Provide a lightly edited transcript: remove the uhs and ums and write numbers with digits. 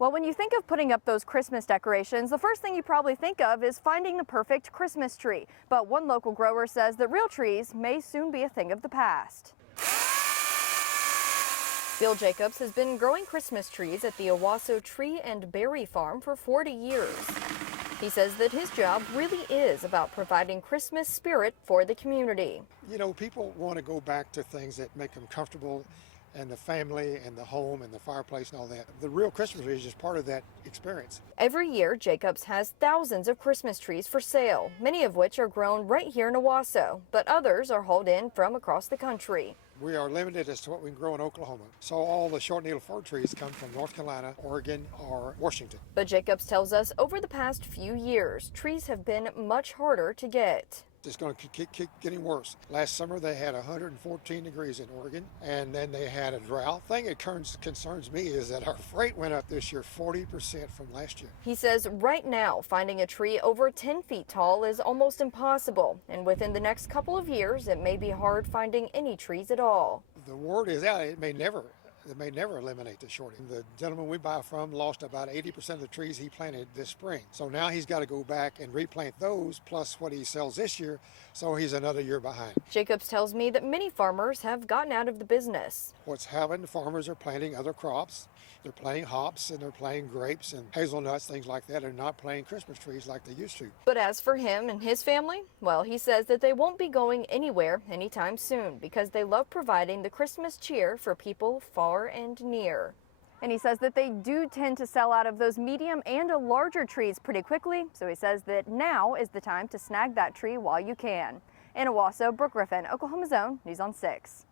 Well, when you think of putting up those Christmas decorations, the first thing you probably think of is finding the perfect Christmas tree. But one local grower says that real trees may soon be a thing of the past. Bill Jacobs has been growing Christmas trees at the Owasso Tree and Berry Farm for 40 years. He says that his job really is about providing Christmas spirit for the community. You know, people want to go back to things that make them comfortable, and the family and the home and the fireplace and all that. The real Christmas tree is just part of that experience. Every year, Jacobs has thousands of Christmas trees for sale, many of which are grown right here in Owasso, but others are hauled in from across the country. We are limited as to what we can grow in Oklahoma. So all the short needle fir trees come from North Carolina, Oregon, or Washington. But Jacobs tells us over the past few years, trees have been much harder to get. It's going to keep getting worse. Last summer they had 114 degrees in Oregon, and then they had a drought. The thing that concerns me is that our freight went up this year 40% from last year. He says right now finding a tree over 10 feet tall is almost impossible, and within the next couple of years it may be hard finding any trees at all. The word is out, it may never eliminate the shortage. The gentleman we buy from lost about 80% of the trees he planted this spring. So now he's got to go back and replant those plus what he sells this year, so he's another year behind. Jacobs tells me that many farmers have gotten out of the business. What's happened, farmers are planting other crops. They're planting hops and they're planting grapes and hazelnuts, things like that, and not planting Christmas trees like they used to. But as for him and his family, well, he says that they won't be going anywhere anytime soon because they love providing the Christmas cheer for people far and near. And he says that they do tend to sell out of those medium and larger trees pretty quickly, so he says that now is the time to snag that tree while you can. In Owasso, Brooke Griffin, Oklahoma's Own, News on 6.